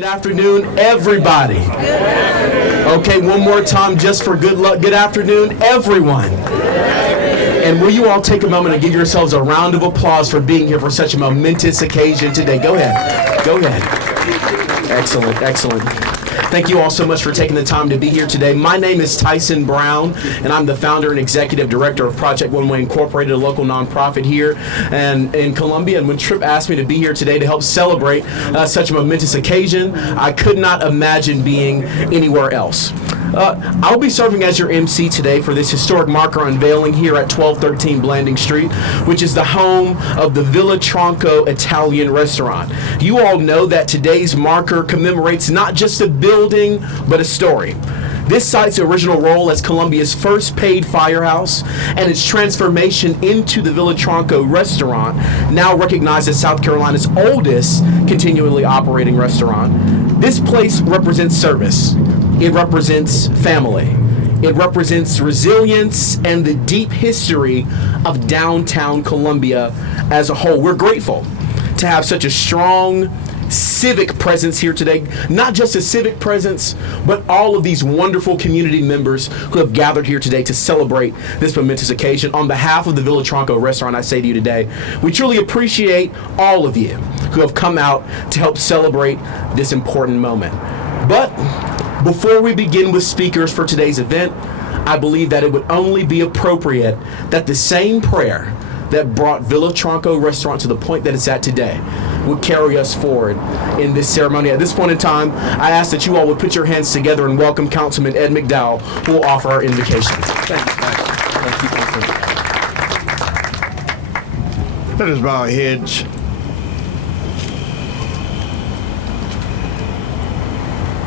Good afternoon, everybody. Okay, one more time just for good luck. Good afternoon, everyone. And will you all take a moment and give yourselves a round of applause for being here for such a momentous occasion today? Go ahead. Go ahead. Excellent, excellent. Thank you all so much for taking the time to be here today. My name is Tyson Brown, and I'm the founder and executive director of Project One Way Incorporated, a local nonprofit here and in Columbia. And when Tripp asked me to be here today to help celebrate such a momentous occasion, I could not imagine being anywhere else. I'll be serving as your MC today for this historic marker unveiling here at 1213 Blanding Street, which is the home of the Villa Tronco Italian restaurant. You all know that today's marker commemorates not just a building, but a story. This site's original role as Columbia's first paid firehouse and its transformation into the Villa Tronco restaurant, now recognized as South Carolina's oldest continually operating restaurant. This place represents service. It represents family. It represents resilience and the deep history of downtown Columbia as a whole. We're grateful to have such a strong civic presence here today. Not just a civic presence, but all of these wonderful community members who have gathered here today to celebrate this momentous occasion. On behalf of the Villa Tronco restaurant, I say to you today, we truly appreciate all of you who have come out to help celebrate this important moment. But before we begin with speakers for today's event, I believe that it would only be appropriate that the same prayer that brought Villa Tronco restaurant to the point that it's at today would carry us forward in this ceremony. At this point in time, I ask that you all would put your hands together and welcome Councilman Ed McDowell, who will offer our invocation. Thank you. Let us bow our heads.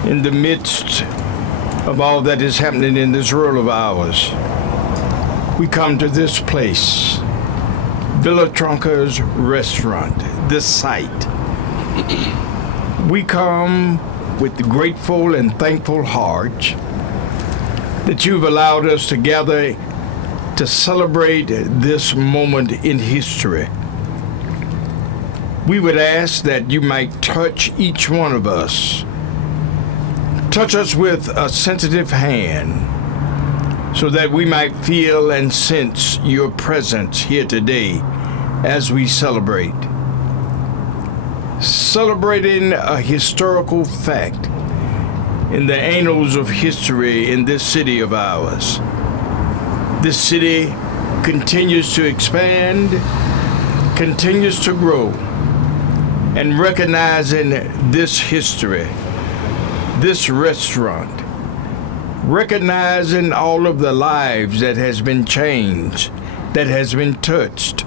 In the midst of all that is happening in this world of ours, we come to this place, Villa Tronco's restaurant, this site. We come with grateful and thankful hearts that you've allowed us to gather to celebrate this moment in history. We would ask that you might touch each one of us. Touch us with a sensitive hand so that we might feel and sense your presence here today as we celebrate. Celebrating a historical fact in the annals of history in this city of ours. This city continues to expand, continues to grow, and recognizing this history, this restaurant, recognizing all of the lives that has been changed, that has been touched,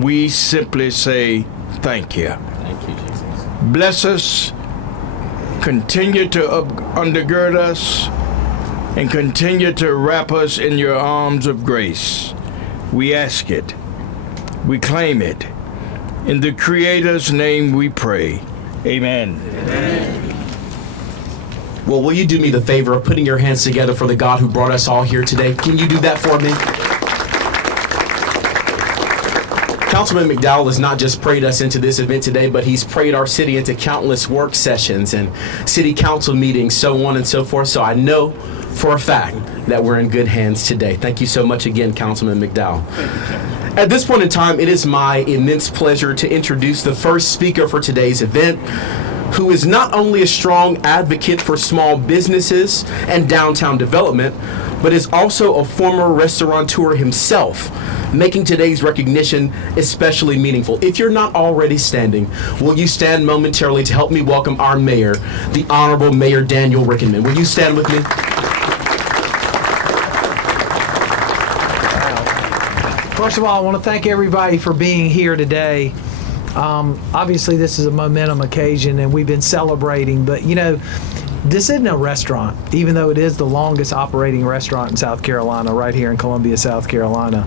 we simply say thank you. Thank you, Jesus. Bless us, continue to undergird us, and continue to wrap us in your arms of grace. We ask it, we claim it. In the Creator's name we pray. Amen. Amen. Well, will you do me the favor of putting your hands together for the God who brought us all here today? Can you do that for me? Councilman McDowell has not just prayed us into this event today, but he's prayed our city into countless work sessions and city council meetings, so on and so forth. So I know for a fact that we're in good hands today. Thank you so much again, Councilman McDowell. At this point in time, it is my immense pleasure to introduce the first speaker for today's event, who is not only a strong advocate for small businesses and downtown development, but is also a former restaurateur himself, making today's recognition especially meaningful. If you're not already standing, will you stand momentarily to help me welcome our mayor, the Honorable Mayor Daniel Rickenman. Will you stand with me? First of all, I want to thank everybody for being here today. Obviously, this is a momentum occasion, and we've been celebrating, but you know, this isn't a restaurant, even though it is the longest operating restaurant in South Carolina, right here in Columbia, South Carolina.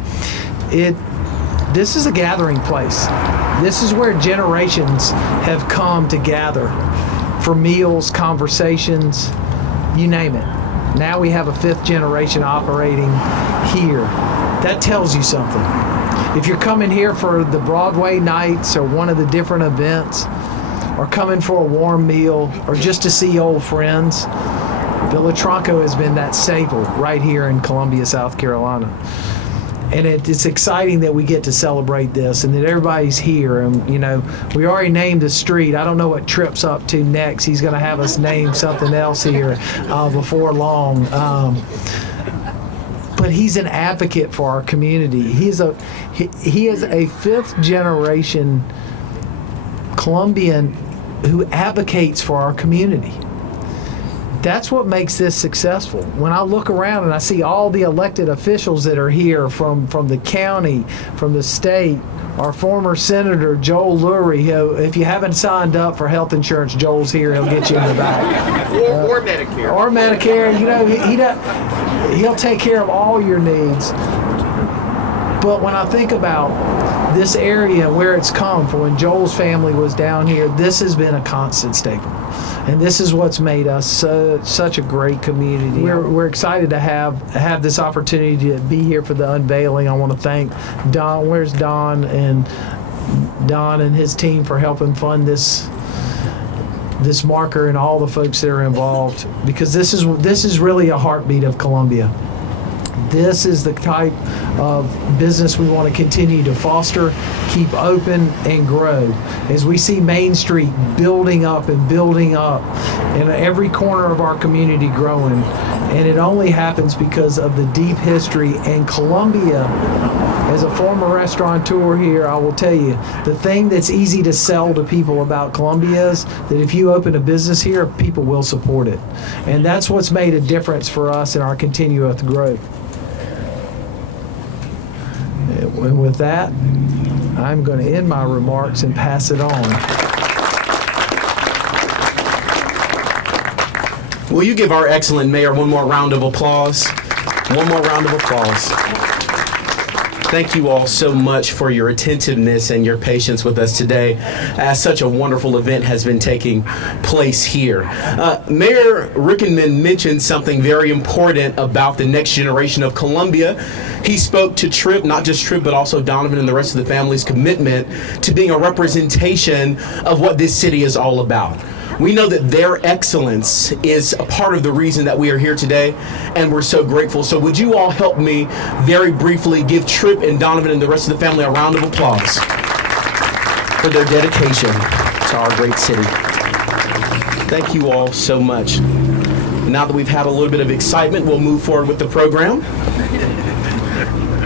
This is a gathering place. This is where generations have come to gather for meals, conversations, you name it. Now we have a fifth generation operating here. That tells you something. If you're coming here for the Broadway nights or one of the different events, or coming for a warm meal, or just to see old friends, Villa Tronco has been that staple right here in Columbia, South Carolina. And it's exciting that we get to celebrate this and that everybody's here. And, we already named a street. I don't know what Tripp's up to next. He's going to have us name something else here before long. But he's an advocate for our community. He is a fifth generation Colombian who advocates for our community. That's what makes this successful. When I look around and I see all the elected officials that are here from the county, from the state, our former Senator Joel Lurie, who, if you haven't signed up for health insurance, Joel's here. He'll get you in the back. Or Medicare. Or Medicare. He'll take care of all your needs. But when I think about this area and where it's come from, when Joel's family was down here, this has been a constant staple. And this is what's made us such a great community. We're excited to have this opportunity to be here for the unveiling. I want to thank Don. Where's Don? And Don and his team for helping fund this marker and all the folks that are involved, because this is really a heartbeat of Columbia. This is the type of business we want to continue to foster, keep open, and grow. As we see Main Street building up and every corner of our community growing, and it only happens because of the deep history. And Columbia, as a former restaurateur here, I will tell you, the thing that's easy to sell to people about Columbia is that if you open a business here, people will support it. And that's what's made a difference for us in our continuous growth. And with that, I'm going to end my remarks and pass it on. Will you give our excellent mayor one more round of applause? One more round of applause. Thank you all so much for your attentiveness and your patience with us today, as such a wonderful event has been taking place here. Mayor Richland mentioned something very important about the next generation of Columbia. He spoke to Tripp, not just Tripp, but also Donovan and the rest of the family's commitment to being a representation of what this city is all about. We know that their excellence is a part of the reason that we are here today, and we're so grateful. So would you all help me very briefly give Tripp and Donovan and the rest of the family a round of applause for their dedication to our great city. Thank you all so much. Now that we've had a little bit of excitement, we'll move forward with the program.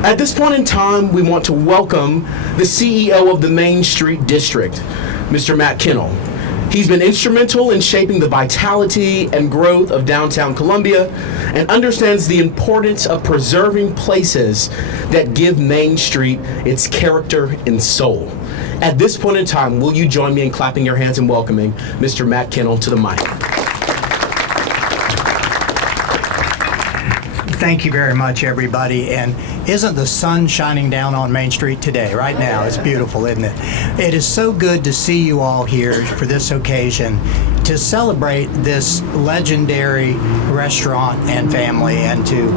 At this point in time, we want to welcome the CEO of the Main Street District, Mr. Matt Kennel. He's been instrumental in shaping the vitality and growth of downtown Columbia and understands the importance of preserving places that give Main Street its character and soul. At this point in time, will you join me in clapping your hands and welcoming Mr. Matt Kennel to the mic? Thank you very much, everybody. And isn't the sun shining down on Main Street today, right now? It's beautiful, isn't it? It is so good to see you all here for this occasion to celebrate this legendary restaurant and family, and to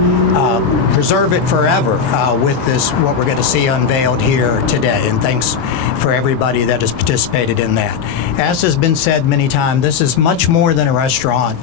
preserve it forever with this, what we're going to see unveiled here today. And thanks for everybody that has participated in that. As has been said many times, this is much more than a restaurant.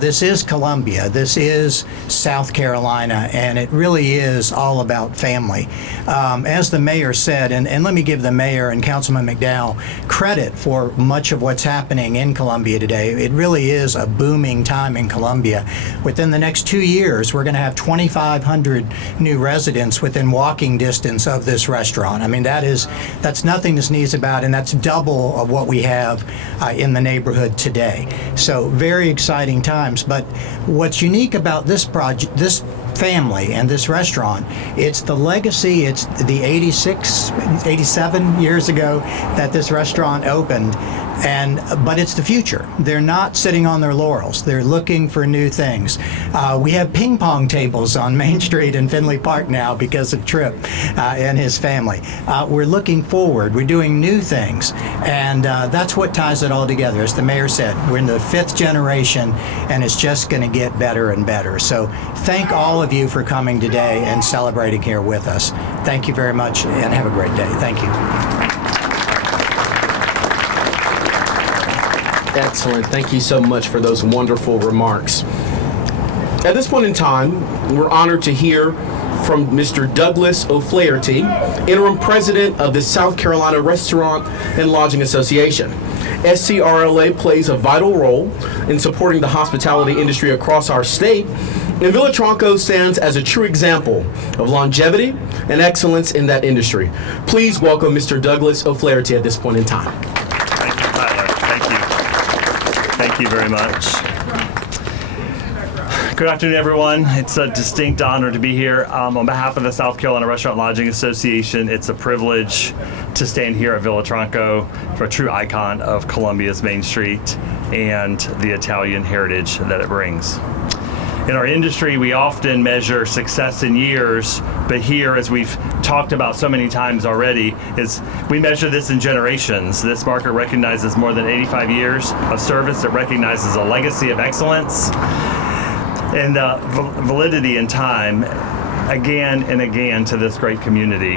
This is Columbia. This is South Carolina, and it really is all about family. As the mayor said, and let me give the mayor and Councilman McDowell credit for much of what's happening in Columbia today. It really is a booming time in Columbia. Within the next 2 years, we're going to have 2,500 new residents within walking distance of this restaurant. I mean, that's nothing to sneeze about, and that's double of what we have in the neighborhood today. So very exciting times. But what's unique about this project, this family and this restaurant, it's the legacy. It's the 87 years ago that this restaurant opened, but it's the future. They're not sitting on their laurels. They're looking for new things. We have ping pong tables on Main Street in Finley Park now because of Tripp and his family. We're looking forward. We're doing new things, and that's what ties it all together. As the mayor said, we're in the 5th generation, and it's just going to get better and better. So thank all of you for coming today and celebrating here with us. Thank you very much, and have a great day. Thank you. Excellent. Thank you so much for those wonderful remarks. At this point in time, we're honored to hear from Mr. Douglas O'Flaherty, interim president of the South Carolina Restaurant and Lodging Association. SCRLA plays a vital role in supporting the hospitality industry across our state, and Villa Tronco stands as a true example of longevity and excellence in that industry. Please welcome Mr. Douglas O'Flaherty at this point in time. Thank you, Tyler. Thank you. Thank you very much. Good afternoon, everyone. It's a distinct honor to be here. On behalf of the South Carolina Restaurant Lodging Association, it's a privilege to stand here at Villa Tronco for a true icon of Columbia's Main Street and the Italian heritage that it brings. In our industry, we often measure success in years, but here, as we've talked about so many times already, is we measure this in generations. This market recognizes more than 85 years of service. It recognizes a legacy of excellence and validity in time, again and again, to this great community.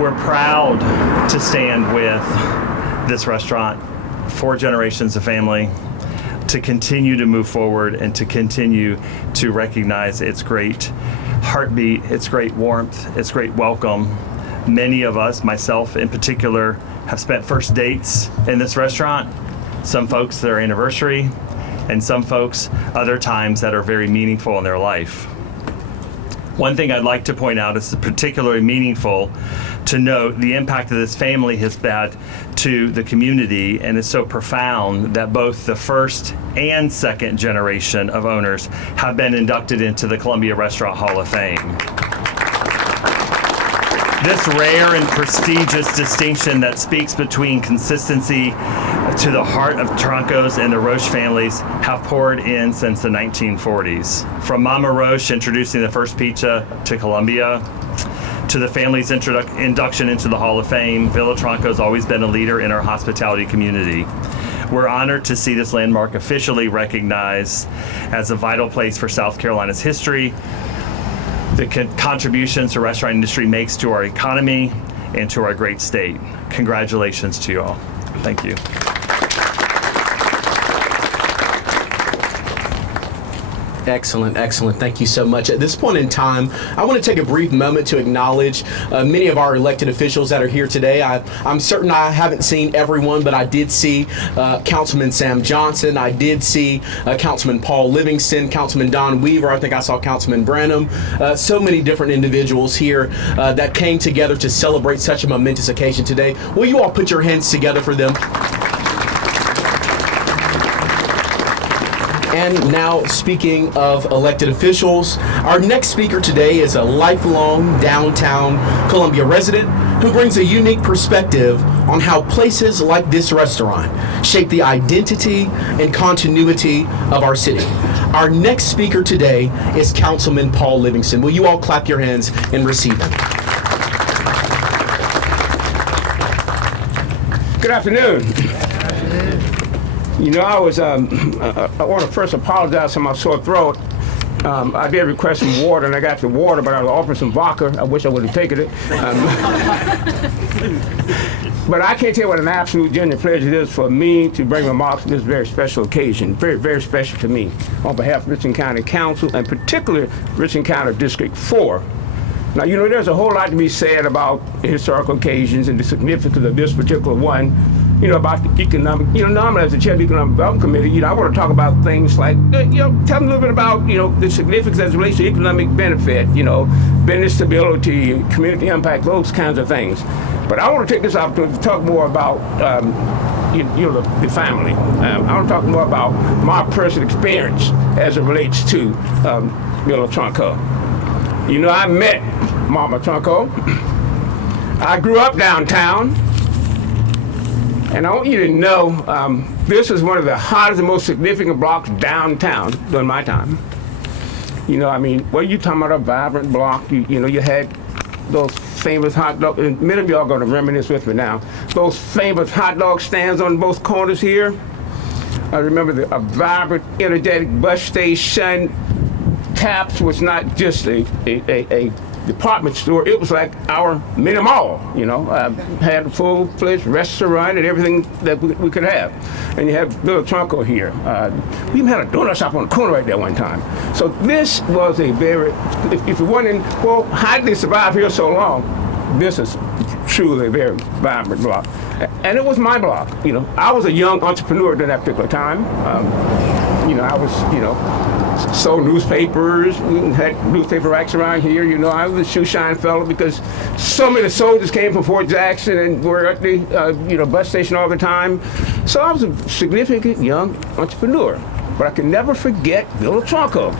We're proud to stand with this restaurant, 4 generations of family, to continue to move forward and to continue to recognize its great heartbeat, its great warmth, its great welcome. Many of us, myself in particular, have spent first dates in this restaurant. Some folks their anniversary, and some folks other times that are very meaningful in their life. One thing I'd like to point out is particularly meaningful to note the impact that this family has had to the community, and is so profound that both the first and second generation of owners have been inducted into the Columbia Restaurant Hall of Fame. This rare and prestigious distinction that speaks between consistency to the heart of Troncos and the Roche families have poured in since the 1940s. From Mama Roche introducing the first pizza to Columbia, to the family's induction into the Hall of Fame, Villa Tronco has always been a leader in our hospitality community. We're honored to see this landmark officially recognized as a vital place for South Carolina's history, the contributions the restaurant industry makes to our economy and to our great state. Congratulations to you all. Thank you. Excellent, excellent. Thank you so much. At this point in time, I want to take a brief moment to acknowledge many of our elected officials that are here today. I'm certain I haven't seen everyone, but I did see Councilman Sam Johnson. I did see Councilman Paul Livingston, Councilman Don Weaver. I think I saw Councilman Branham. So many different individuals here that came together to celebrate such a momentous occasion today. Will you all put your hands together for them? And now, speaking of elected officials, our next speaker today is a lifelong downtown Columbia resident who brings a unique perspective on how places like this restaurant shape the identity and continuity of our city. Our next speaker today is Councilman Paul Livingston. Will you all clap your hands and receive him? Good afternoon. You know, I want to first apologize for my sore throat. I did request some water, and I got the water, but I was offered some vodka. I wish I would have taken it. But I can't tell you what an absolute genuine pleasure it is for me to bring remarks to this very special occasion. Very, very special to me. On behalf of Richland County Council, and particularly Richland County District 4. Now, you know, there's a whole lot to be said about historical occasions and the significance of this particular one. You know, about the economic, you know, normally as the chair of the Economic Development Committee, you know, I want to talk about things like, you know, tell them a little bit about, you know, the significance as it relates to economic benefit, you know, business stability, community impact, those kinds of things. But I want to take this opportunity to talk more about, you know, the family. I want to talk more about my personal experience as it relates to Villa Tronco. You know, I met Mama Tronco. I grew up downtown. And I want you to know, this is one of the hottest and most significant blocks downtown during my time. You know, I mean, what are you talking about, a vibrant block? You know, you had those famous hot dog, and many of y'all are going to reminisce with me now, those famous hot dog stands on both corners here. I remember a vibrant, energetic bus station. Taps was not just a department store. It was like our mini mall, had a full-fledged restaurant and everything that we could have. And you have Villa Tronco here. We even had a donut shop on the corner right there one time. So this was a very, if you're wondering, well, how did they survive here so long? This is truly a very vibrant block. And it was my block, I was a young entrepreneur during that particular time. I was, sold newspapers, had newspaper racks around here. I was a shoe shine fellow because so many soldiers came from Fort Jackson and were at the, bus station all the time. So I was a significant young entrepreneur. But I can never forget Villa Tronco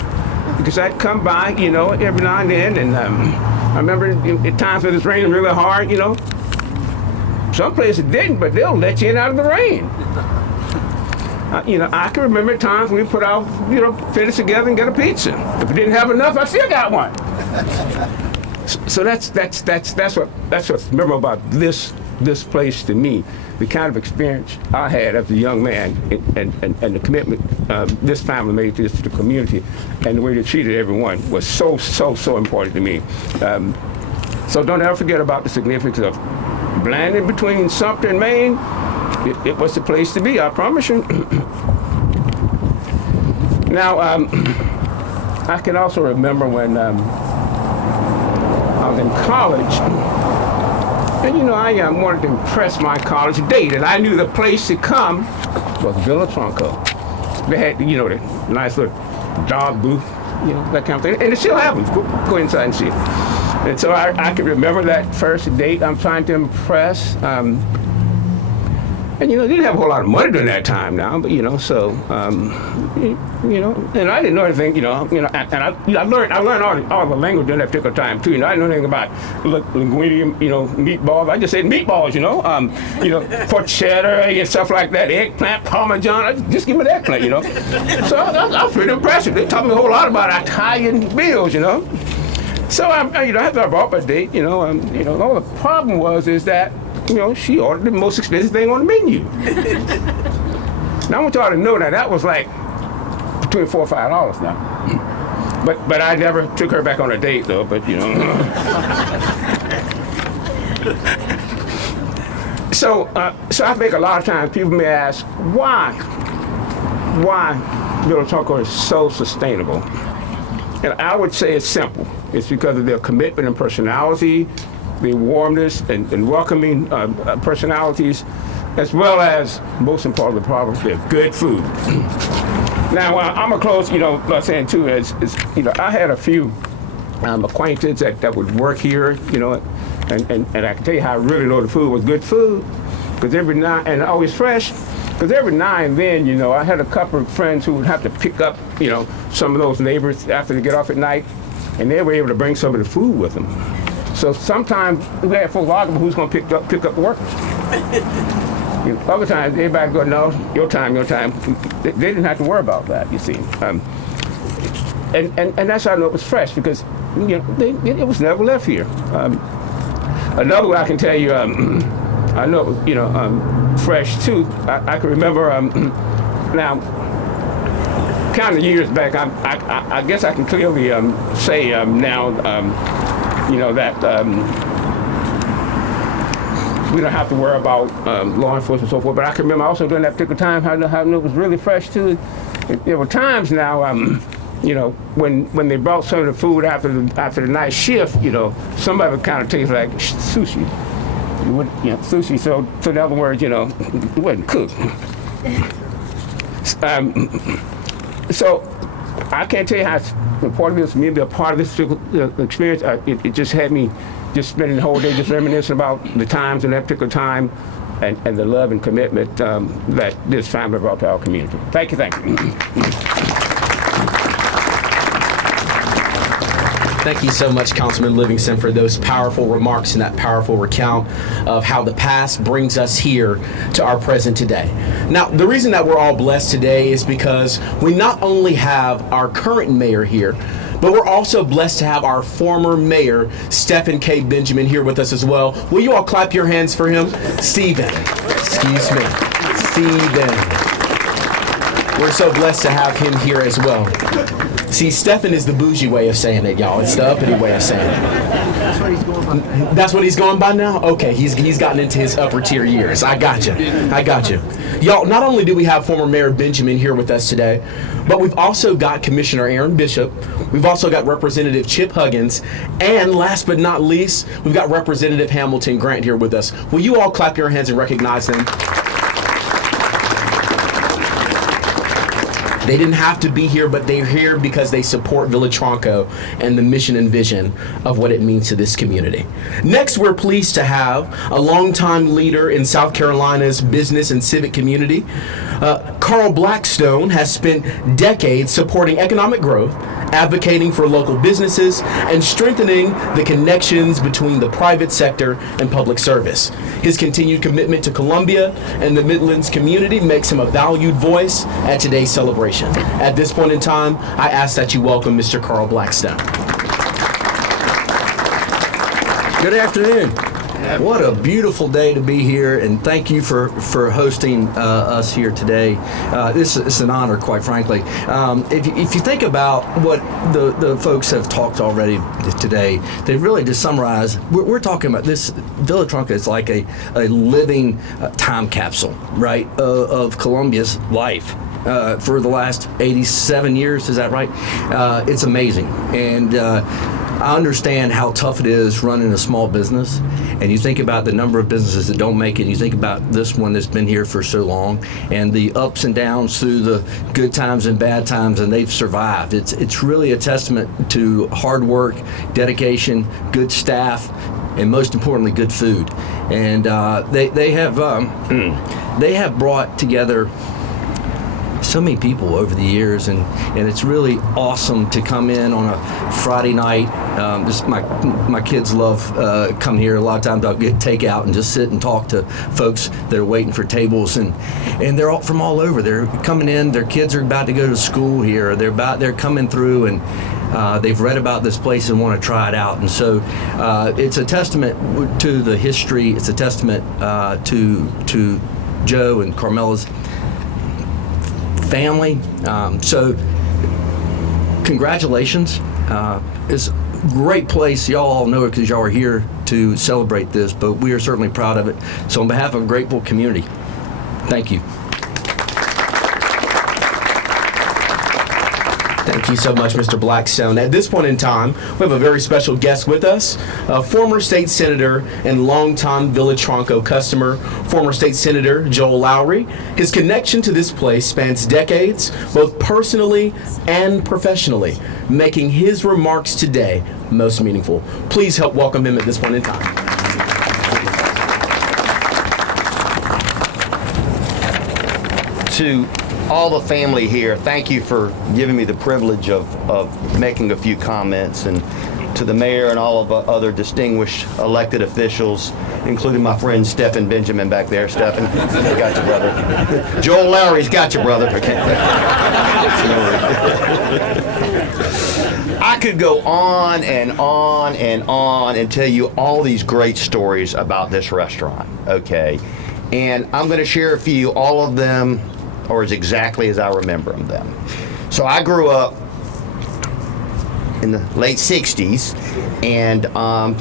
because I'd come by, every now and then. And I remember at times when it's raining really hard, some places didn't, but they'll let you in out of the rain. I can remember times we put out, finish together and get a pizza. If we didn't have enough, I still got one. So that's what's memorable about this place to me. The kind of experience I had as a young man and the commitment this family made to the community and the way they treated everyone was so important to me. So don't ever forget about the significance of landing between Sumter and Maine. It was the place to be, I promise you. Now, I can also remember when I was in college, and I wanted to impress my college date, and I knew the place to come was Villa Tronco. They had, the nice little dog booth, that kind of thing, and they still have them. Go inside and see it. And so I can remember that first date I'm trying to impress. And they didn't have a whole lot of money during that time now, but and I didn't know anything, and I learned all the language during that particular time too. I didn't know anything about linguine, meatballs. I just said meatballs, pork cheddar and stuff like that, eggplant, parmesan. Just give me the eggplant, So I was pretty impressive. They taught me a whole lot about Italian meals, So after I bought my date, all the problem is that. She ordered the most expensive thing on the menu. Now I want y'all to know that was like between $4 or $5 now. But I never took her back on a date though. But So I think a lot of times people may ask why Villa Tronco is so sustainable. And I would say it's simple. It's because of their commitment and personality. The warmness and welcoming personalities, as well as, most importantly, their good food. Now, I'm going to close, by saying, too, I had a few acquaintances that would work here, and I can tell you how I really know the food was good food, because every now, and always fresh, because every now and then, I had a couple of friends who would have to pick up, some of those neighbors after they get off at night, and they were able to bring some of the food with them. So sometimes we had folks arguing who's going to pick up the workers. Other times, everybody go, no, your time. They didn't have to worry about that, you see. And that's how I know it was fresh, because it was never left here. Another way I can tell you, I know it was, fresh too. I can remember now. Counting the years back, I guess I can clearly say now. That we don't have to worry about law enforcement and so forth. But I can remember also during that particular time how it was really fresh too. There were times now, when they brought some of the food after the night shift, some of it kind of tastes like sushi. Sushi. So in other words, it wasn't cooked. So I can't tell you how important it is for me to be a part of this experience. It just had me just spending the whole day just reminiscing about the times in that particular time and the love and commitment that this family brought to our community. Thank you. Thank you so much, Councilman Livingston, for those powerful remarks and that powerful recount of how the past brings us here to our present today. Now, the reason that we're all blessed today is because we not only have our current mayor here, but we're also blessed to have our former mayor, Stephen K. Benjamin, here with us as well. Will you all clap your hands for him? Stephen. We're so blessed to have him here as well. See, Stephen is the bougie way of saying it, y'all. It's the uppity way of saying it. That's what he's going by. That's what he's going by now? Okay, he's gotten into his upper tier years. I got you. Y'all, not only do we have former Mayor Benjamin here with us today, but we've also got Commissioner Aaron Bishop. We've also got Representative Chip Huggins. And last but not least, we've got Representative Hamilton Grant here with us. Will you all clap your hands and recognize them? They didn't have to be here, but they're here because they support Villa Tronco and the mission and vision of what it means to this community. Next, we're pleased to have a longtime leader in South Carolina's business and civic community. Carl Blackstone has spent decades supporting economic growth, advocating for local businesses, and strengthening the connections between the private sector and public service. His continued commitment to Columbia and the Midlands community makes him a valued voice at today's celebration. At this point in time, I ask that you welcome Mr. Carl Blackstone. Good afternoon. What a beautiful day to be here, and thank you for hosting us here today. This is an honor, quite frankly. If you think about what the folks have talked already today, they really just summarize. We're talking about this. Villa Tronco is like a living time capsule, right, of Columbia's life. For the last 87 years, is that right? It's amazing, and I understand how tough it is running a small business, and you think about the number of businesses that don't make it, and you think about this one that's been here for so long, and the ups and downs through the good times and bad times, and they've survived. It's really a testament to hard work, dedication, good staff, and most importantly, good food. And they have brought together so many people over the years, and it's really awesome to come in on a Friday night. My kids love coming here. A lot of times I'll get takeout and just sit and talk to folks that are waiting for tables, and they're all from all over. They're coming in. Their kids are about to go to school here. They're coming through, and they've read about this place and want to try it out. And so it's a testament to the history. It's a testament to Joe and Carmela's family. So congratulations. It's a great place. Y'all all know it because y'all are here to celebrate this, but we are certainly proud of it. So on behalf of a grateful community, thank you. Thank you so much, Mr. Blackstone. At this point in time, we have a very special guest with us, former state senator and longtime Villa Tronco customer, former state senator Joel Lowry. His connection to this place spans decades, both personally and professionally, making his remarks today most meaningful. Please help welcome him at this point in time. To all the family here, thank you for giving me the privilege of making a few comments, and to the mayor and all of the other distinguished elected officials, including my friend Stephen Benjamin back there. Stephen, I got you, brother. Joel Lowry's got you, brother. I could go on and on and on and tell you all these great stories about this restaurant, okay? And I'm going to share a few. All of them or as exactly as I remember them. So I grew up in the late 60s, and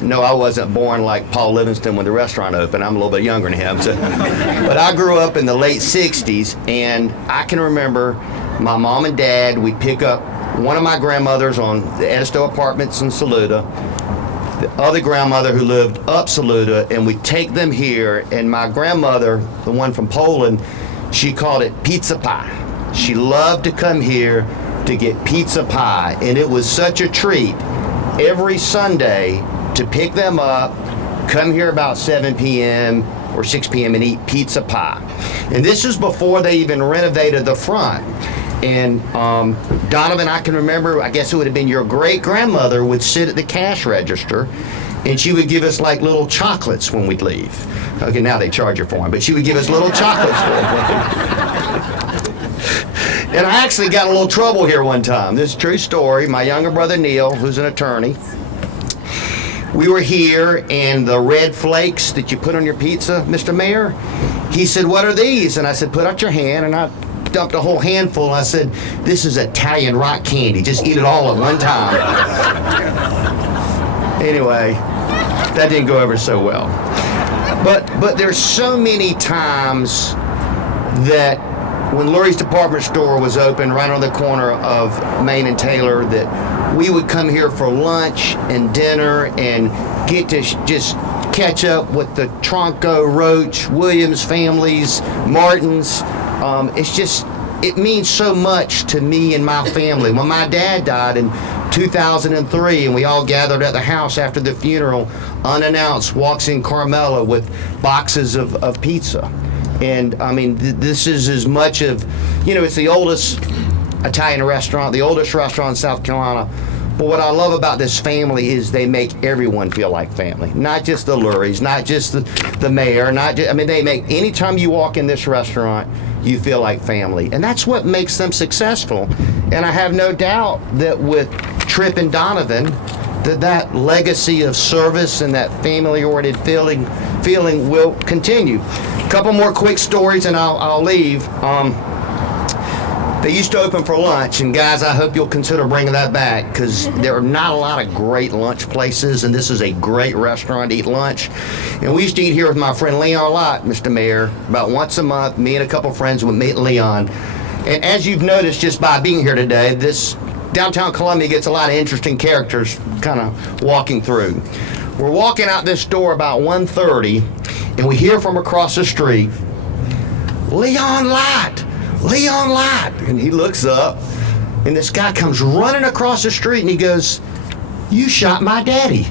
no, I wasn't born like Paul Livingston when the restaurant opened. I'm a little bit younger than him. So, but I grew up in the late 60s, and I can remember my mom and dad, we'd pick up one of my grandmothers on the Edisto Apartments in Saluda, the other grandmother who lived up Saluda, and we'd take them here, and my grandmother, the one from Poland, she called it pizza pie. She loved to come here to get pizza pie, and it was such a treat every Sunday to pick them up, come here about 7 p.m. or 6 p.m. and eat pizza pie. And this is before they even renovated the front. And Donovan, I can remember, I guess it would have been your great-grandmother would sit at the cash register, and she would give us like little chocolates when we'd leave. Okay, now they charge you for them, but she would give us little chocolates for them. And I actually got a little trouble here one time. This is a true story. My younger brother Neil, who's an attorney, we were here, and the red flakes that you put on your pizza, Mr. Mayor, he said, "What are these?" And I said, "Put out your hand," and I dumped a whole handful. And I said, this is Italian rock candy. Just eat it all at one time. Anyway, that didn't go over so well. But there's so many times that when Lurie's department store was open right on the corner of Main and Taylor, that we would come here for lunch and dinner and get to just catch up with the Tronco, Roach, Williams families, Martins. It means so much to me and my family. When my dad died in 2003 and we all gathered at the house after the funeral, unannounced, walks in Carmela with boxes of pizza. And I mean, this is as much of, it's the oldest Italian restaurant, the oldest restaurant in South Carolina. But what I love about this family is they make everyone feel like family. Not just the Luries, not just the mayor, they make, anytime you walk in this restaurant, you feel like family. And that's what makes them successful. And I have no doubt that with Tripp and Donovan, that legacy of service and that family-oriented feeling will continue. A couple more quick stories and I'll leave. They used to open for lunch, and guys, I hope you'll consider bringing that back, because there are not a lot of great lunch places, and this is a great restaurant to eat lunch. And we used to eat here with my friend Leon a lot, Mr. Mayor, about once a month. Me and a couple friends would meet Leon. And as you've noticed just by being here today, this downtown Columbia gets a lot of interesting characters kind of walking through. We're walking out this door about 1:30, and we hear from across the street, Leon Light! Leon Light! And he looks up, and this guy comes running across the street, and he goes, you shot my daddy.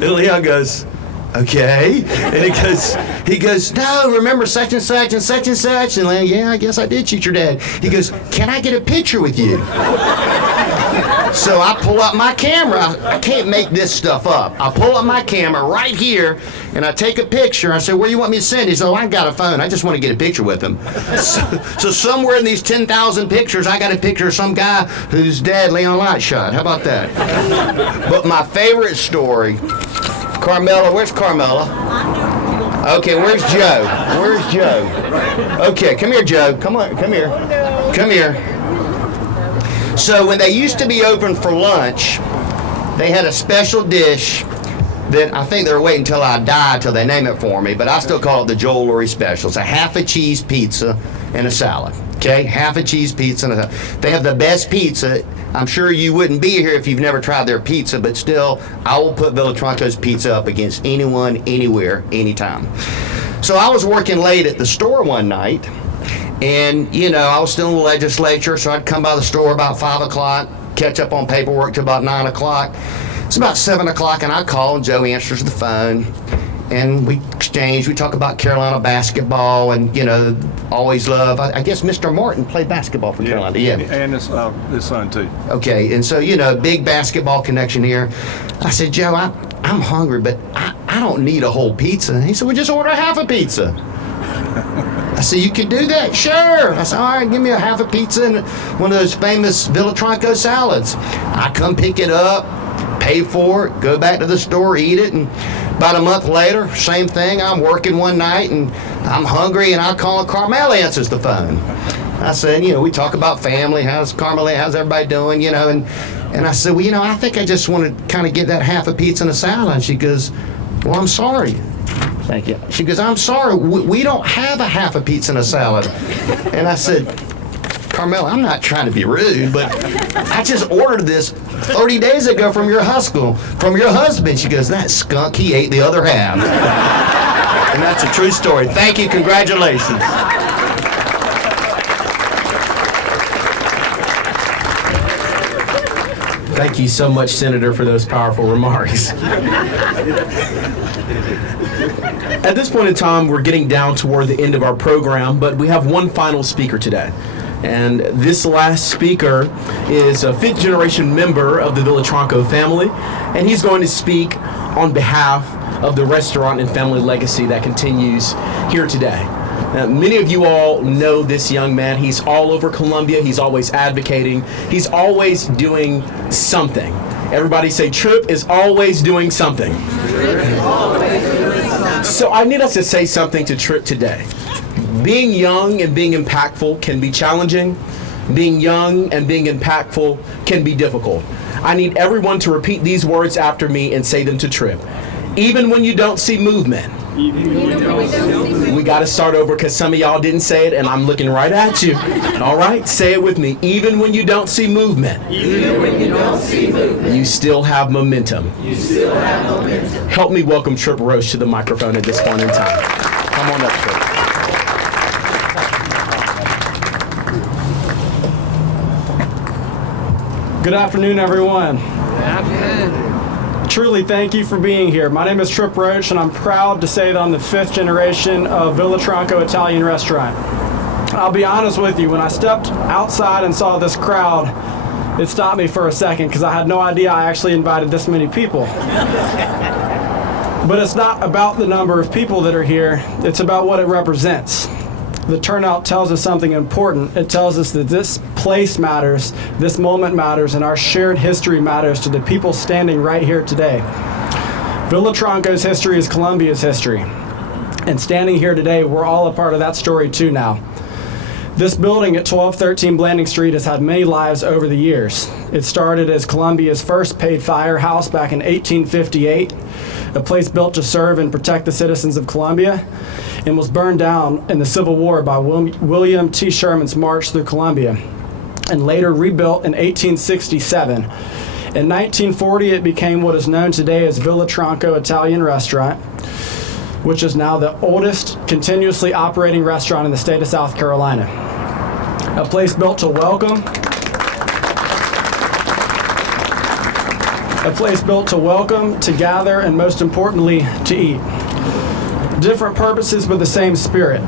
And Leon goes, okay. And he goes, no, remember such and such and such and such? And Leon, yeah, I guess I did shoot your dad. He goes, can I get a picture with you? So I pull up my camera. I can't make this stuff up. I pull up my camera right here, and I take a picture. I say, where do you want me to send? He said, oh, I got a phone. I just want to get a picture with him. So somewhere in these 10,000 pictures, I got a picture of some guy whose dad Leon Light shot. How about that? But my favorite story, Carmela, where's Carmela? Okay, where's Joe? Where's Joe? Okay, come here, Joe. Come on, come here. Come here. So when they used to be open for lunch, they had a special dish that I think they're waiting until I die till they name it for me, but I still call it the Joel Lurie Special. It's a half a cheese pizza and a salad. Okay, half a cheese pizza and a salad. They have the best pizza. I'm sure you wouldn't be here if you've never tried their pizza, but still, I will put Villa Tronco's pizza up against anyone, anywhere, anytime. So I was working late at the store one night, and, I was still in the legislature, so I'd come by the store about 5 o'clock, catch up on paperwork till about 9 o'clock. It's about 7 o'clock, and I call, and Joe answers the phone, and we exchange. We talk about Carolina basketball, and, always love. I guess Mr. Martin played basketball for Carolina. Yeah, and his son, too. Okay, and so, big basketball connection here. I said, Joe, I'm hungry, but I don't need a whole pizza. And he said, well, just order half a pizza. I said, you can do that? Sure. I said, all right, give me a half a pizza and one of those famous Villa Tronco salads. I come pick it up, pay for it, go back to the store, eat it, and about a month later, same thing. I'm working one night, and I'm hungry, and I call, and Carmela answers the phone. I said, we talk about family. How's Carmela? How's everybody doing? And I said, well, I think I just want to kind of get that half a pizza and a salad. And she goes, well, I'm sorry. Thank you. She goes, I'm sorry, we don't have a half a pizza and a salad. And I said, Carmela, I'm not trying to be rude, but I just ordered this 30 days ago from your husband. She goes, that skunk, he ate the other half. And that's a true story. Thank you, congratulations. Thank you so much, Senator, for those powerful remarks. At this point in time, we're getting down toward the end of our program, but we have one final speaker today. And this last speaker is a fifth-generation member of the Villa Tronco family, and he's going to speak on behalf of the restaurant and family legacy that continues here today. Many of you all know this young man. He's all over Columbia. He's always advocating. He's always doing something. Everybody say, Tripp is always doing something. So I need us to say something to Tripp today. Being young and being impactful can be challenging. Being young and being impactful can be difficult. I need everyone to repeat these words after me and say them to Trip. Even when you don't see movement. We got to start over because some of y'all didn't say it and I'm looking right at you. All right, say it with me. Even when you don't see movement. Even when you don't see movement. You still have momentum. You still have momentum. Help me welcome Trip Roche to the microphone at this point in time. Come on up, Trip. Good afternoon, everyone. Truly, thank you for being here. My name is Trip Roche, and I'm proud to say that I'm the 5th generation of Villa Tronco Italian restaurant. I'll be honest with you, when I stepped outside and saw this crowd, it stopped me for a second because I had no idea I actually invited this many people. But it's not about the number of people that are here, it's about what it represents. The turnout tells us something important. It tells us that this place matters, this moment matters, and our shared history matters to the people standing right here today. Villa Tronco's history is Columbia's history. And standing here today, we're all a part of that story too now. This building at 1213 Blanding Street has had many lives over the years. It started as Columbia's first paid firehouse back in 1858, a place built to serve and protect the citizens of Columbia, and was burned down in the Civil War by William T. Sherman's march through Columbia, and later rebuilt in 1867. In 1940, it became what is known today as Villa Tronco Italian Restaurant, which is now the oldest continuously operating restaurant in the state of South Carolina. A place built to welcome, to gather, and most importantly, to eat. Different purposes, but the same spirit.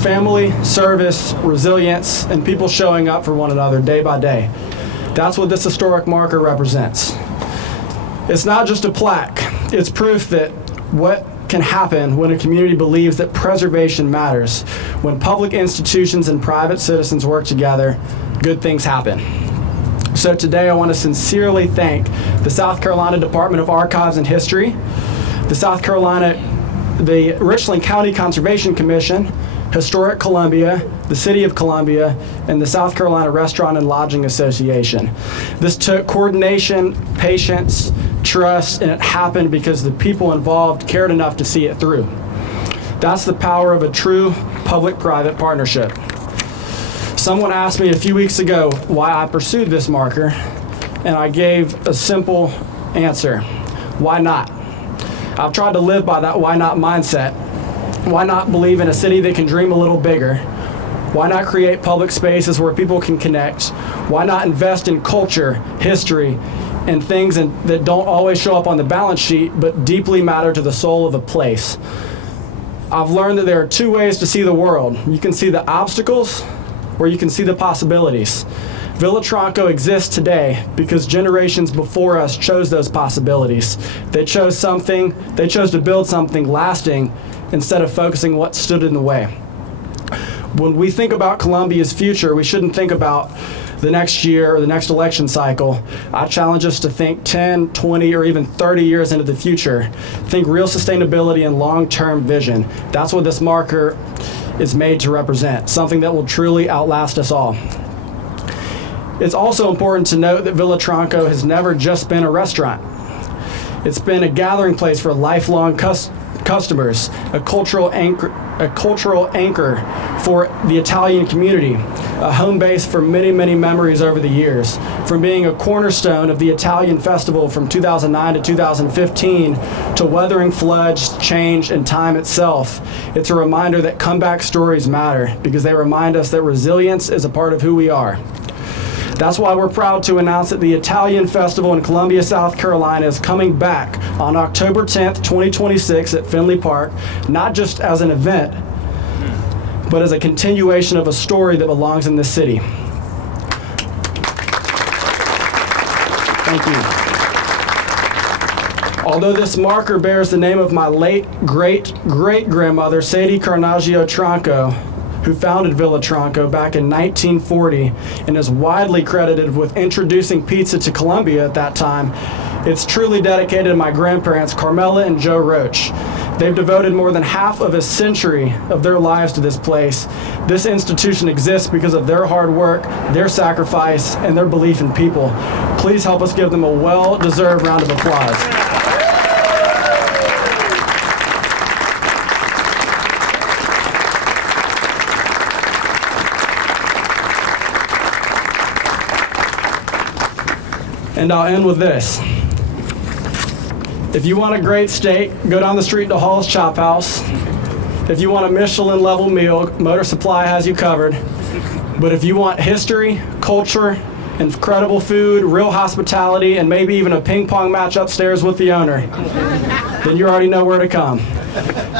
Family, service, resilience, and people showing up for one another day by day. That's what this historic marker represents. It's not just a plaque. It's proof that what can happen when a community believes that preservation matters. When public institutions and private citizens work together, good things happen. So today I want to sincerely thank the South Carolina Department of Archives and History, the Richland County Conservation Commission, Historic Columbia, the City of Columbia, and the South Carolina Restaurant and Lodging Association. This took coordination, patience, trust, and it happened because the people involved cared enough to see it through. That's the power of a true public-private partnership. Someone asked me a few weeks ago why I pursued this marker, and I gave a simple answer. Why not? I've tried to live by that why not mindset. Why not believe in a city that can dream a little bigger? Why not create public spaces where people can connect? Why not invest in culture, history, and things that don't always show up on the balance sheet but deeply matter to the soul of a place? I've learned that there are two ways to see the world. You can see the obstacles or you can see the possibilities. Villa Tronco exists today because generations before us chose those possibilities. They chose to build something lasting instead of focusing what stood in the way. When we think about Columbia's future, we shouldn't think about the next year or the next election cycle. I challenge us to think 10, 20, or even 30 years into the future. Think real sustainability and long-term vision. That's what this marker is made to represent, something that will truly outlast us all. It's also important to note that Villa Tronco has never just been a restaurant. It's been a gathering place for lifelong customers, a cultural anchor for the Italian community, a home base for many, many memories over the years. From being a cornerstone of the Italian festival from 2009 to 2015 to weathering floods, change, and time itself, it's a reminder that comeback stories matter because they remind us that resilience is a part of who we are. That's why we're proud to announce that the Italian Festival in Columbia, South Carolina is coming back on October 10th, 2026 at Finley Park, not just as an event, but as a continuation of a story that belongs in this city. Thank you. Although this marker bears the name of my late great-great-grandmother, Sadie Carnaggio Tronco, who founded Villa Tronco back in 1940 and is widely credited with introducing pizza to Columbia at that time, It's truly dedicated to my grandparents, Carmela and Joe Roach. They've devoted more than half of a century of their lives to this place. This institution exists because of their hard work, their sacrifice, and their belief in people. Please help us give them a well-deserved round of applause. And I'll end with this. If you want a great steak, go down the street to Hall's Chop House. If you want a Michelin-level meal, Motor Supply has you covered. But if you want history, culture, incredible food, real hospitality, and maybe even a ping pong match upstairs with the owner, then you already know where to come.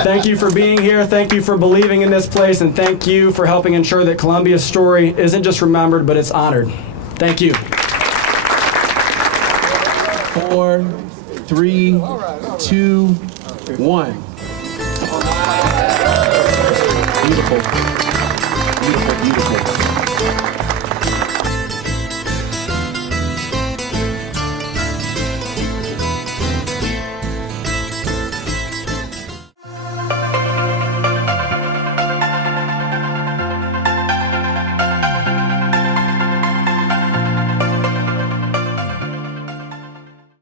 Thank you for being here. Thank you for believing in this place. And thank you for helping ensure that Columbia's story isn't just remembered, but it's honored. Thank you. 4, 3, 2, 1. Beautiful. Beautiful, beautiful.